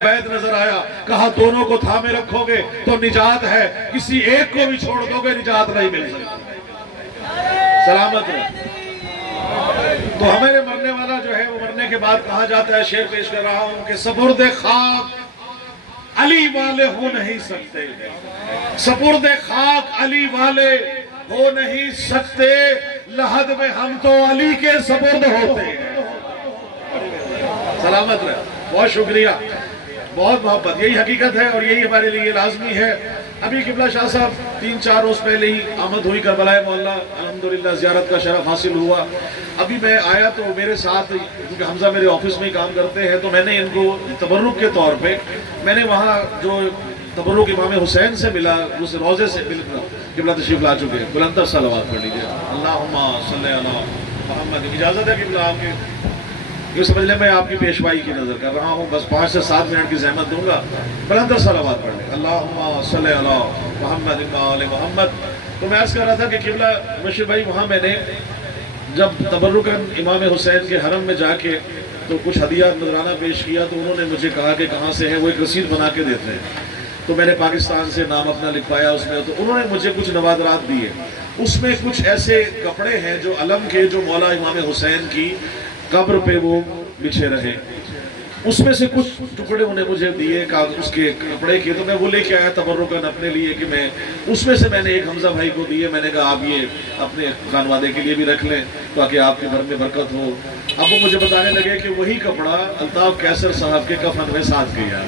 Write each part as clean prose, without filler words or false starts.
بیت نظر آیا، کہا دونوں کو تھامے رکھو گے تو نجات ہے، کسی ایک کو بھی چھوڑ دو گے نجات نہیں مل سکتی، سلامت رہے۔ تو ہمارے مرنے والا جو ہے وہ مرنے کے بعد کہا جاتا ہے، شعر پیش کر رہا ہوں کہ سپرد خاک علی والے ہو نہیں سکتے، سپرد خاک علی والے ہو نہیں سکتے، لحد میں ہم تو علی کے سپرد ہوتے ہیں۔ سلامت رہے، بہت شکریہ، بہت محبت، یہی حقیقت ہے اور یہی ہمارے لیے لازمی ہے۔ ابھی قبلہ شاہ صاحب 3-4 روز پہلے ہی آمد ہوئی کربلا معلیٰ، الحمدللہ زیارت کا شرف حاصل ہوا۔ ابھی میں آیا تو میرے ساتھ، کیونکہ حمزہ میرے آفس میں ہی کام کرتے ہیں، تو میں نے ان کو تبرک کے طور پہ میں نے وہاں جو تبرک امام حسین سے ملا، اس روضے سے ملا، قبلہ تشریف لا چکے ہیں، بلندر صلوات پڑھ لیجیے۔ اللہم صلی علی محمد۔ اجازت ہے قبلہ آپ کے، یہ سمجھ لیں میں آپ کی پیشوائی کی نظر کر رہا ہوں، بس 5 سے 7 منٹ کی زحمت دوں گا، بلندر صلوات پڑھ لیں۔ اللہم صلی علی محمد آل محمد۔ تو میں عرض کر رہا تھا کہ قبلہ مشیر بھائی، وہاں میں نے جب تبرکاً امام حسین کے حرم میں جا کے تو کچھ ہدیہ نذرانہ پیش کیا، تو انہوں نے مجھے کہا کہ کہاں سے ہیں، وہ ایک رسید بنا کے دیتے ہیں، تو میں نے پاکستان سے نام اپنا لکھوایا اس میں، تو انہوں نے مجھے کچھ نوادرات دیے، اس میں کچھ ایسے کپڑے ہیں جو علم کے، جو مولا امام حسین کی قبر پہ وہ بچھے رہے، اس میں سے کچھ ٹکڑے انہیں مجھے دیے اس کے کپڑے کے، تو میں وہ لے کے آیا تبرکاً اپنے لیے، کہ میں اس میں سے میں نے ایک حمزہ بھائی کو دیے، میں نے کہا آپ یہ اپنے خانوادے کے لیے بھی رکھ لیں تاکہ آپ کے گھر میں برکت ہو۔ اب وہ مجھے بتانے لگے کہ وہی کپڑا الطاف قیصر صاحب کے کفن میں ساتھ گیا،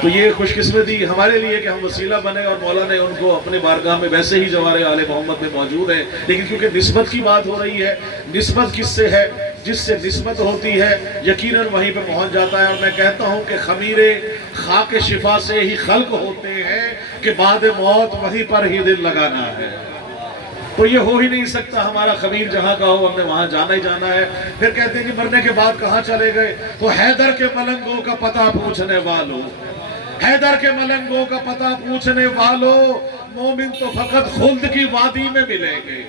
تو یہ خوش قسمتی ہمارے لیے کہ ہم وسیلہ بنے، اور مولا نے ان کو اپنے بارگاہ میں ویسے ہی جوار آل محمد میں موجود ہیں، لیکن کیونکہ نسبت کی بات ہو رہی ہے، نسبت کس سے ہے؟ جس سے نسبت ہوتی ہے یقیناً وہیں پہ پہنچ جاتا ہے، اور میں کہتا ہوں کہ خمیر خاک شفا سے ہی خلق ہوتے ہیں کہ بعد موت وہیں پر ہی دل لگانا ہے، تو یہ ہو ہی نہیں سکتا، ہمارا خمیر جہاں کا ہو ہم نے وہاں جانا ہی جانا ہے۔ پھر کہتے ہیں کہ مرنے کے بعد کہاں چلے گئے، تو حیدر کے ملنگوں کا پتہ پوچھنے والوں، حیدر کے ملنگوں کا پتہ پوچھنے والوں، مومن تو فقط خلد کی وادی میں ملیں گے،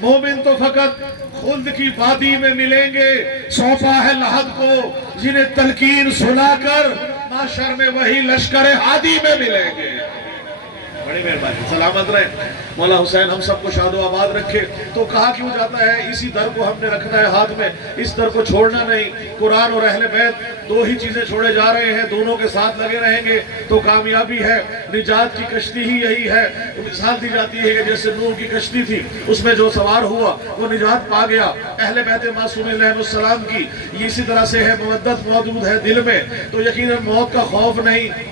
مومن تو فقط خلد کی وادی میں ملیں گے، سونپا ہے لحد کو جنہیں تلقین سنا کر، معاشر میں وہی لشکر ہادی میں ملیں گے۔ بڑی مہربانی، سلامت رہے، مولا حسین ہم سب کو شاد و آباد رکھے۔ تو کہا کیوں جاتا ہے، اسی در کو ہم نے رکھنا ہے ہاتھ میں، اس در کو چھوڑنا نہیں۔ قرآن اور اہل بیت دو ہی چیزیں چھوڑے جا رہے ہیں، دونوں کے ساتھ لگے رہیں گے تو کامیابی ہے، نجات کی کشتی ہی یہی ہے۔ مثال دی جاتی ہے کہ جیسے نوح کی کشتی تھی، اس میں جو سوار ہوا وہ نجات پا گیا، اہل بیت معصومین علیہ السلام کی یہ اسی طرح سے ہے، مودت موجود ہے دل میں تو یقیناً موت کا خوف نہیں۔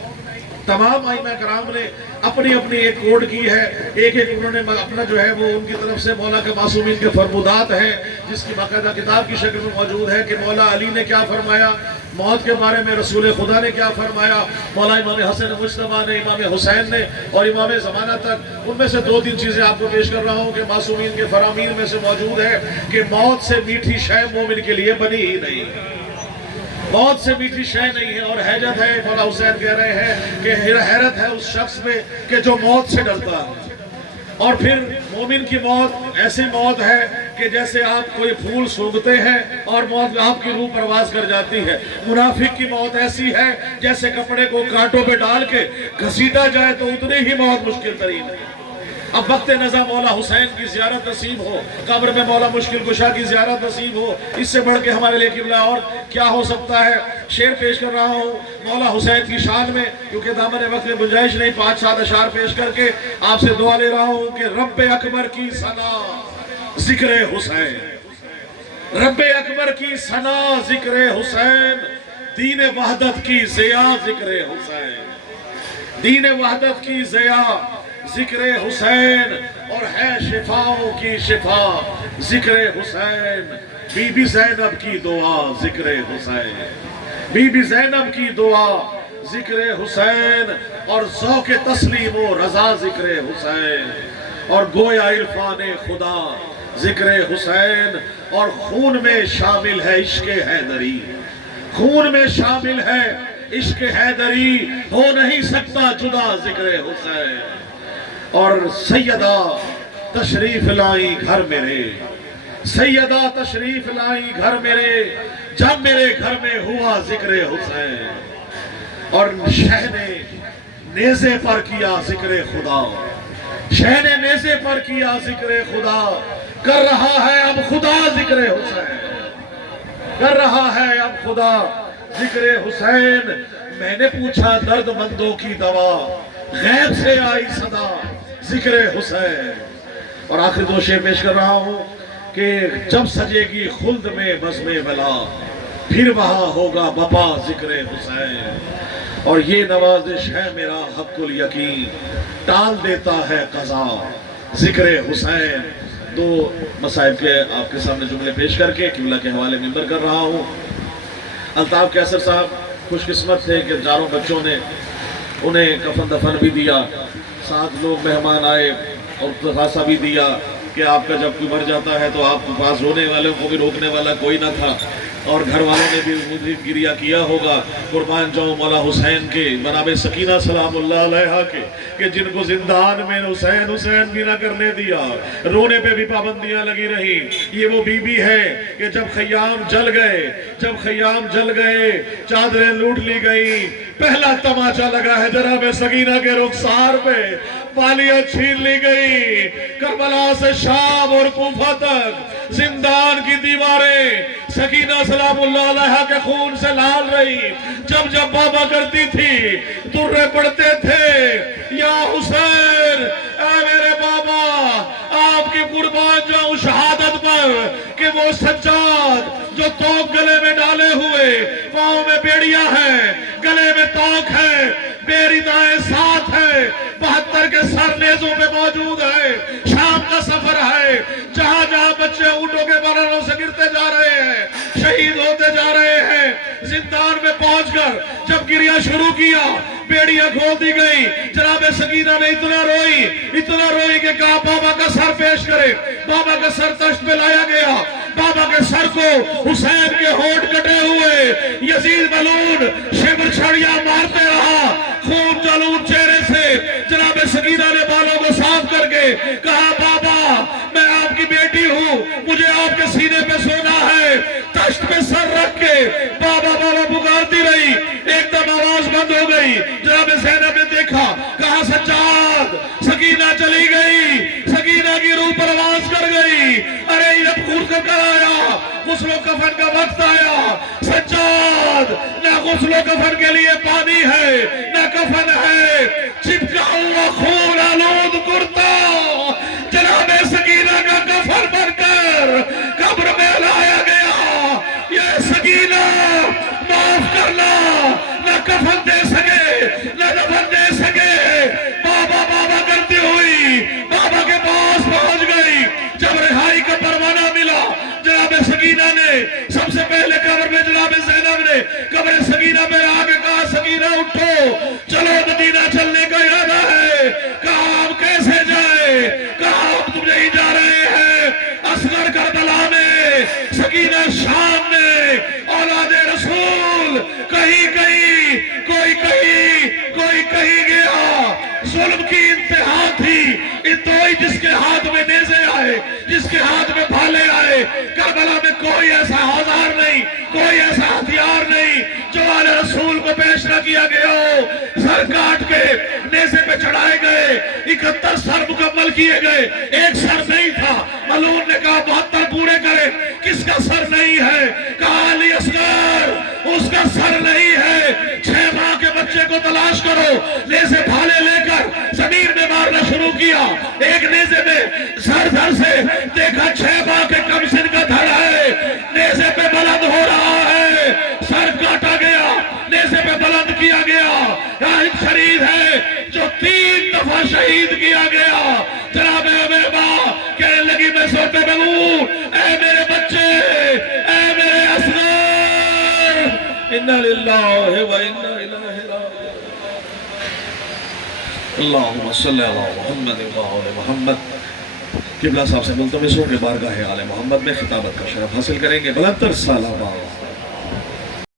تمام ائمہ کرام نے اپنی اپنی ایک کوڈ کی ہے، ایک ایک انہوں نے اپنا جو ہے وہ ان کی طرف سے مولا کے معصومین کے فرمودات ہیں، جس کی باقاعدہ کتاب کی شکل میں موجود ہے کہ مولا علی نے کیا فرمایا موت کے بارے میں، رسول خدا نے کیا فرمایا، مولا امام حسن مجتبیٰ نے، امام حسین نے اور امام زمانہ تک۔ ان میں سے 2-3 چیزیں آپ کو پیش کر رہا ہوں کہ معصومین کے فرامین میں سے موجود ہے کہ موت سے میٹھی شے مومن کے لیے بنی ہی نہیں، موت سے میٹھی شے نہیں ہے، اور حیرت ہے، مولا حسین کہہ رہے ہیں کہ حیرت ہے اس شخص میں کہ جو موت سے ڈرتا ہے۔ اور پھر مومن کی موت ایسی موت ہے کہ جیسے آپ کوئی پھول سونگھتے ہیں اور موت آپ کی روح پرواز کر جاتی ہے۔ منافق کی موت ایسی ہے جیسے کپڑے کو کانٹوں پہ ڈال کے گھسیٹا جائے تو اتنی ہی موت مشکل ترین ہے۔ اب وقت نظر مولا حسین کی زیارت نصیب ہو، قبر میں مولا مشکل کشا کی زیارت نصیب ہو، اس سے بڑھ کے ہمارے لیے قبلہ اور کیا ہو سکتا ہے۔ شعر پیش کر رہا ہوں مولا حسین کی شان میں، کیونکہ دامن وقت میں گنجائش نہیں، 5-7 اشعار پیش کر کے آپ سے دعا لے رہا ہوں کہ رب اکبر کی ثنا ذکر حسین، رب اکبر کی ثنا ذکر حسین، دین وحدت کی ضیا ذکر حسین، دین وحدت کی ضیا ذکر حسین، اور ہے شفاؤں کی شفا ذکر حسین، بی بی زینب کی دعا ذکر حسین، بی بی زینب کی دعا ذکر حسین، اور ذوق تسلیم و رضا ذکر حسین، اور گویا عرفان خدا ذکر حسین، اور خون میں شامل ہے عشق حیدری، خون میں شامل ہے عشق حیدری، ہو نہیں سکتا جدا ذکر حسین۔ اور سیدہ تشریف لائی گھر میرے، سیدہ تشریف لائی گھر میرے، جب میرے گھر میں ہوا ذکر حسین، اور شہ نے نیزے پر کیا ذکر خدا، شہ نے نیزے پر کیا ذکر خدا، کر رہا ہے اب خدا ذکر حسین، کر رہا ہے اب خدا ذکر حسین۔ میں نے پوچھا درد مندوں کی دوا، غیب سے آئی صدا ذکر حسین۔ اور آخر دو شعر پیش کر رہا ہوں کہ جب سجے گی خلد میں بزم ولا، پھر وہاں ہوگا بپا ذکر حسین۔ اور یہ نوازش ہے میرا حق الیقین، ٹال دیتا ہے قضا ذکر حسین۔ دو مصائب کے آپ کے سامنے جملے پیش کر کے قبلہ کے حوالے منبر کر رہا ہوں۔ الطاف قیصر صاحب خوش قسمت تھے کہ چاروں بچوں نے انہیں کفن دفن بھی دیا، 7 لوگ مہمان آئے اور تغاثہ بھی دیا کہ آپ کا جب کوئی مر جاتا ہے تو آپ کے پاس رونے والوں کو بھی روکنے والا کوئی نہ تھا، اور گھر والوں نے بھی مجھے گریہ کیا ہوگا۔ قربان جاؤں مولا حسین کے بناب سکینہ سلام اللہ علیہا کے کہ جن کو زندان میں حسین حسین بھی نہ کرنے دیا، رونے پہ بھی پابندیاں لگی رہی۔ یہ وہ بی بی ہے کہ جب خیام جل گئے، جب خیام جل گئے، چادریں لوٹ لی گئی، پہلا تماچا لگا ہے جناب سکینہ کے رخسار پہ، بالیاں چھین لی گئی۔ کربلا سے شام اور کوفہ تک زندان کی دیواریں سکینہ سلام اللہ علیہا کے خون سے لال رہی۔ جب جب بابا کرتی تھی درے پڑتے تھے، یا حسین اے میرے بابا، آپ کی قربان جاؤں شہادت پر کہ وہ سجاد جو توق گلے میں ڈالے ہوئے، پاؤں میں بیڑیاں ہیں، گلے میں توق ہے، بیریدائیں ساتھ ہے، 72 کے سر نیزوں پہ موجود ہے، شام کا سفر ہے، جہاں جہاں بچے اونٹوں کے بارانوں سے گرتے جا رہے ہیں، شہید ہوتے جا رہے ہیں۔ زندان میں پہنچ کر جب گریہ شروع کیا، بیڑیاں کھول دی گئی، جناب سکینہ نے اتنا روئی کہ کہا بابا کا سر پیش کرے۔ بابا کا سر تشت پہ لایا گیا، بابا کے سر کو حسین کے ہونٹ کٹے ہوئے یزید ملعون شبر چھڑیاں مارتے رہا، خون جلون چہرے سے۔ جناب سکینہ نے بالوں کو صاف کر کے کہا بابا میں آپ کی بیٹی ہوں، مجھے آپ کے سینے پہ سونا ہے۔ تشت پہ سر رکھ کے بابا بابا پکارتی رہی، ایک دم آواز بند ہو گئی۔ جناب زینب نے دیکھا، کہا سجاد، سکینہ چلی گئی، سکینہ کی روح پرواز کر گئی۔ ارے جب خود کر آیا، غسل و کفن کا وقت آیا، سجاد نہ غسل و کفن کے لیے پانی ہے نہ کفن ہے، چپکا ہوا خون آلود کرتا جناب سکینہ کا کفن بن کر قبر میں لایا گیا۔ یہ سکینہ معاف کرنا، نہ کفن دے سکے نہ دفن دے سکے، بابا بابا کرتی ہوئی بابا کے پاس پہنچ گئی۔ جب رہائی کا پروانہ ملا، جناب سکینہ نے سب سے پہلے قبر میں جناب زینب نے قبر سکینہ پہ آگے کہا سکینہ اٹھو، چلو مدینہ چلنے کا ارادہ ہے۔ کہا آپ کیسے جائے؟ کہا آپ تم نہیں جا رہے ہیں، اصغر کربلا میں، سکینہ شام میں، اولاد رسول کہیں کہیں، کوئی کہیں، کوئی کہیں گیا۔ ظلم کی انتہا تھی، انتہائی جس کے ہاتھ میں نیزے آئے، جس کے ہاتھ میں بھالے آئے، کربلا میں کوئی ایسا ہزار نہیں، کوئی ایسا ہتھیار نہیں جو آل رسول کو پیش نہ کیا گیا ہو۔ سر کاٹ کے نیزے پہ چڑھائے گئے، 71 سر مکمل کیے گئے، ایک سر نہیں تھا۔ ملعون نے کہا 72 پورے کرے، کس کا سر نہیں ہے؟ کہا علی اصغر، اس کا سر نہیں ہے۔ 6 ماہ کے بچے کو تلاش کرو، نیزے بھالے لے کر زمین میں مارنا شروع کیا۔ ایک نیزے میں سر دھر سے دیکھا 6 ماہ کے کم سن کا دھڑ ہے، نیزے پہ بلند ہو رہا ہے، سر کاٹا گیا، نیزے پہ بلند کیا گیا۔ راہب شرید ہے جو 3 دفعہ شہید کیا گیا۔ جناب عمیبہ کہنے لگی میں سوتے بگو، اے میرے بچے، اے میرے اصغر، انا للہ و انا الیہ راجعون۔ اللہم صلی علی محمد و آل محمد۔ قبلہ صاحب سے ملتمس ہو کہ بارگاہ آل محمد میں خطابت کا شرف حاصل کریں گے۔ 72 سالہ بعد